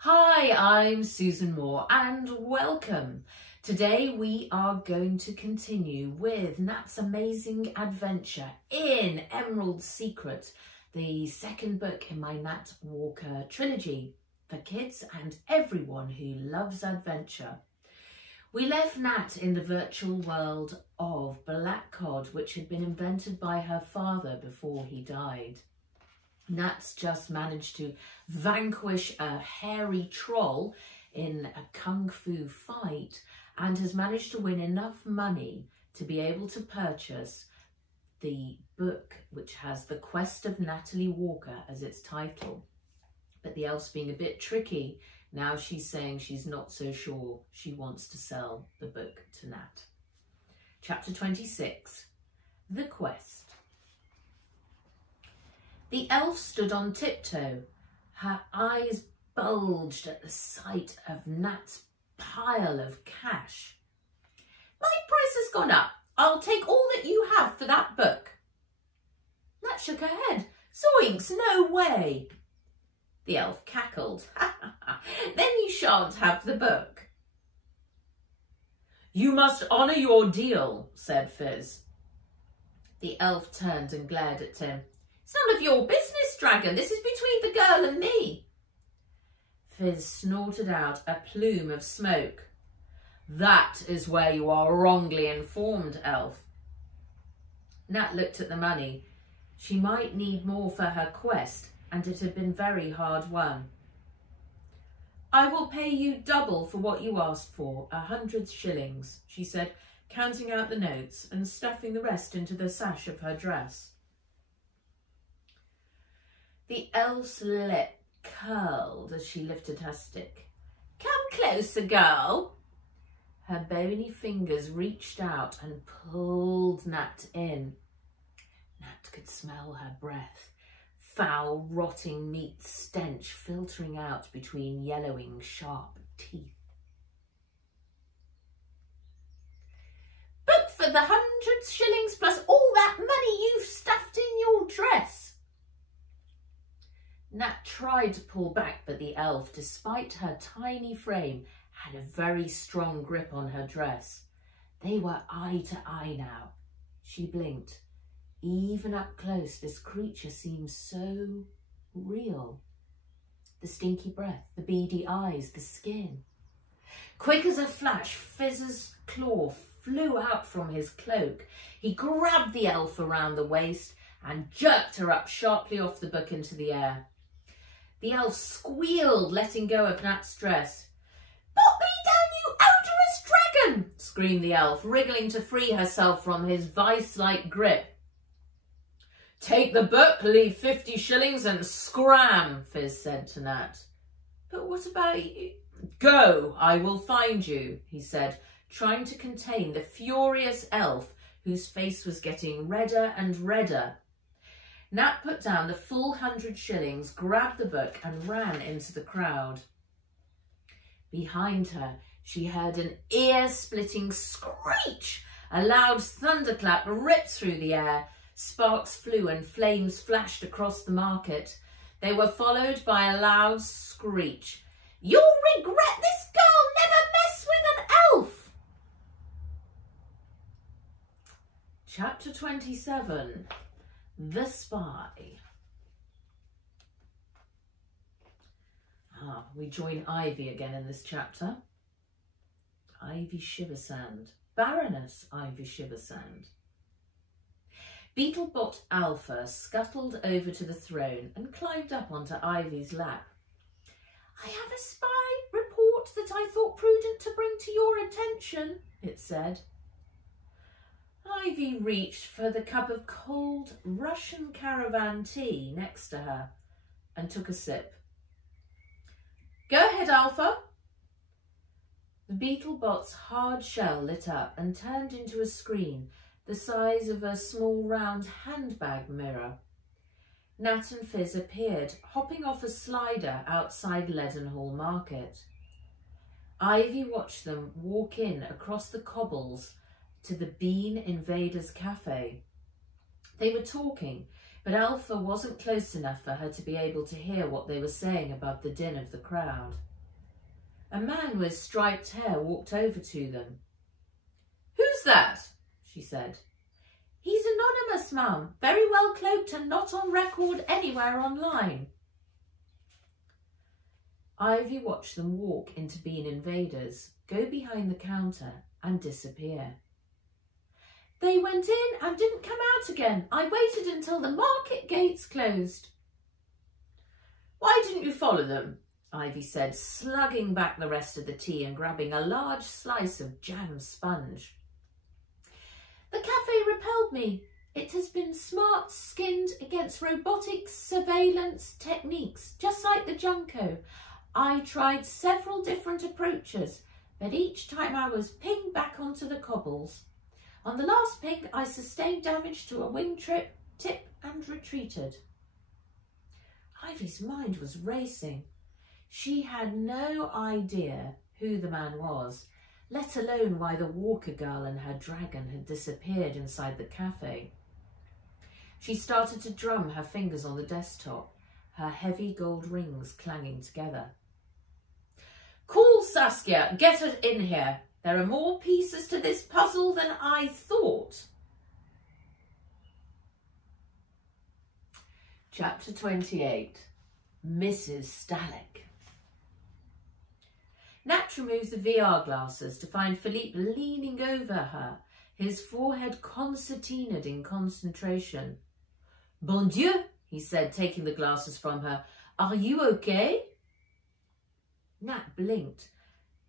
Hi, I'm Susan Moore and welcome. Today we are going to continue with Nat's amazing adventure in Emerald Secret, the second book in my Nat Walker Trilogy for kids and everyone who loves adventure. We left Nat in the virtual world of Black Cod, which had been invented by her father before he died. Nat's just managed to vanquish a hairy troll in a kung fu fight and has managed to win enough money to be able to purchase the book which has The Quest of Natalie Walker as its title. But the elf's being a bit tricky. Now she's saying she's not so sure she wants to sell the book to Nat. Chapter 26, The Quest. The elf stood on tiptoe. Her eyes bulged at the sight of Nat's pile of cash. My price has gone up. I'll take all that you have for that book. Nat shook her head. Zoinks, no way. The elf cackled. Then you shan't have the book. You must honour your deal, said Fizz. The elf turned and glared at him. It's none of your business, dragon. This is between the girl and me. Fizz snorted out a plume of smoke. That is where you are wrongly informed, elf. Nat looked at the money. She might need more for her quest, and it had been very hard won. I will pay you double for what you asked for, 100 shillings, she said, counting out the notes and stuffing the rest into the sash of her dress. The elf's lip curled as she lifted her stick. Come closer, girl. Her bony fingers reached out and pulled Nat in. Nat could smell her breath, foul, rotting meat stench filtering out between yellowing, sharp teeth. Book for the 100 shillings plus all that money you've stuffed in your dress. Nat tried to pull back, but the elf, despite her tiny frame, had a very strong grip on her dress. They were eye to eye now. She blinked. Even up close, this creature seemed so real. The stinky breath, the beady eyes, the skin. Quick as a flash, Fizz's claw flew out from his cloak. He grabbed the elf around the waist and jerked her up sharply off the book into the air. The elf squealed, letting go of Nat's dress. Put me down, you odorous dragon! Screamed the elf, wriggling to free herself from his vice-like grip. Take the book, leave 50 shillings and scram, Fizz said to Nat. But what about you? Go, I will find you, he said, trying to contain the furious elf whose face was getting redder and redder. Nat put down the full 100 shillings, grabbed the book and ran into the crowd. Behind her, she heard an ear-splitting screech. A loud thunderclap ripped through the air. Sparks flew and flames flashed across the market. They were followed by a loud screech. You'll regret this, girl! Never mess with an elf! Chapter 27. The Spy. We join Ivy again in this chapter. Ivy Shiversand. Baroness Ivy Shiversand. Beetlebot Alpha scuttled over to the throne and climbed up onto Ivy's lap. I have a spy report that I thought prudent to bring to your attention, it said. Ivy reached for the cup of cold Russian caravan tea next to her and took a sip. Go ahead, Alpha. The Beetlebot's hard shell lit up and turned into a screen the size of a small round handbag mirror. Nat and Fizz appeared, hopping off a slider outside Leadenhall Market. Ivy watched them walk in across the cobbles to the Bean Invaders Cafe. They were talking, but Alpha wasn't close enough for her to be able to hear what they were saying above the din of the crowd. A man with striped hair walked over to them. "Who's that?" she said. "He's anonymous, ma'am, very well cloaked and not on record anywhere online." Ivy watched them walk into being invaders, go behind the counter and disappear. "They went in and didn't come out again. I waited until the market gates closed." "Why didn't you follow them?" Ivy said, slugging back the rest of the tea and grabbing a large slice of jam sponge. "The cafe repelled me. It has been smart-skinned against robotic surveillance techniques, just like the Junko. I tried several different approaches, but each time I was pinged back onto the cobbles. On the last ping, I sustained damage to a wing tip and retreated." Ivy's mind was racing. She had no idea who the man was, let alone why the Walker girl and her dragon had disappeared inside the cafe. She started to drum her fingers on the desktop, her heavy gold rings clanging together. "Cool, Saskia, get her in here. There are more pieces to this puzzle than I thought." Chapter 28. Mrs Stanek. Nat removes the VR glasses to find Philippe leaning over her, his forehead concertinaed in concentration. "Bon Dieu," he said, taking the glasses from her. "Are you okay?" Nat blinked,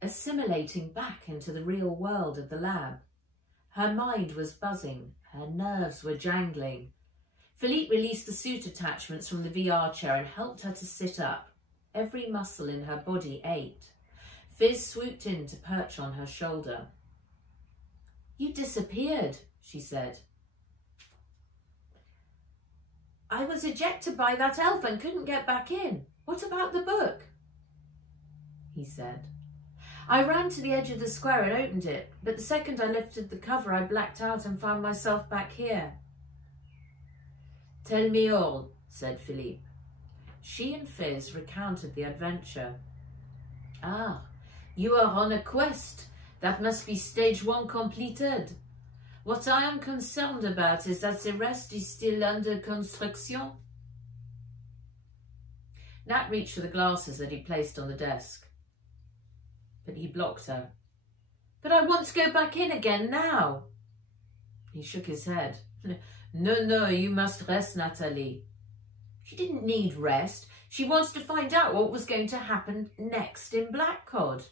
assimilating back into the real world of the lab. Her mind was buzzing, her nerves were jangling. Philippe released the suit attachments from the VR chair and helped her to sit up. Every muscle in her body ached. Fizz swooped in to perch on her shoulder. "You disappeared," she said. "I was ejected by that elf and couldn't get back in. What about the book?" he said. "I ran to the edge of the square and opened it, but the second I lifted the cover I blacked out and found myself back here." "Tell me all," said Philippe. She and Fizz recounted the adventure. "Ah, you are on a quest. That must be stage 1 completed. What I am concerned about is that the rest is still under construction." Nat reached for the glasses that he placed on the desk, but he blocked her. "But I want to go back in again now." He shook his head. No, you must rest, Natalie." She didn't need rest. She wanted to find out what was going to happen next in Blackcod.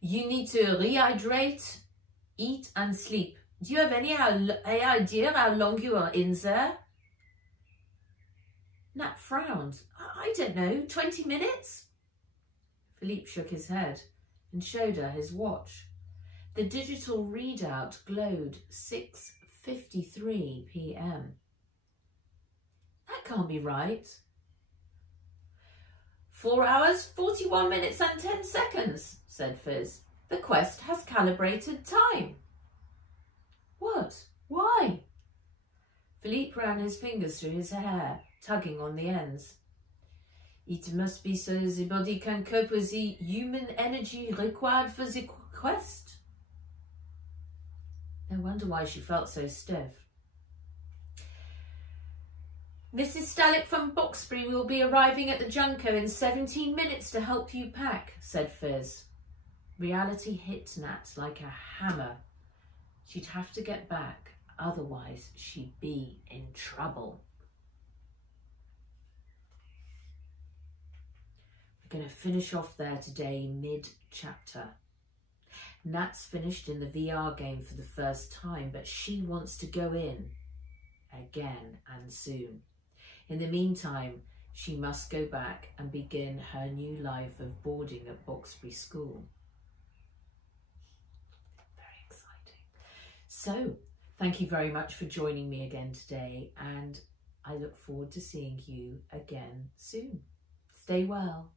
"You need to rehydrate, eat and sleep. Do you have any idea how long you are in there?" Nat frowned. "I don't know, 20 minutes? Philippe shook his head and showed her his watch. The digital readout glowed 6:53 p.m. "That can't be right." 4 hours, 41 minutes and 10 seconds, said Fizz. "The quest has calibrated time." "What? Why?" Philippe ran his fingers through his hair, tugging on the ends. "It must be so the body can cope with the human energy required for the quest." No wonder why she felt so stiff. "Mrs Stanek from Boxbury will be arriving at the Junko in 17 minutes to help you pack," said Fizz. Reality hit Nat like a hammer. She'd have to get back, otherwise she'd be in trouble. We're going to finish off there today, mid-chapter. Nat's finished in the VR game for the first time, but she wants to go in again and soon. In the meantime, she must go back and begin her new life of boarding at Boxbury School. Very exciting. So, thank you very much for joining me again today, and I look forward to seeing you again soon. Stay well.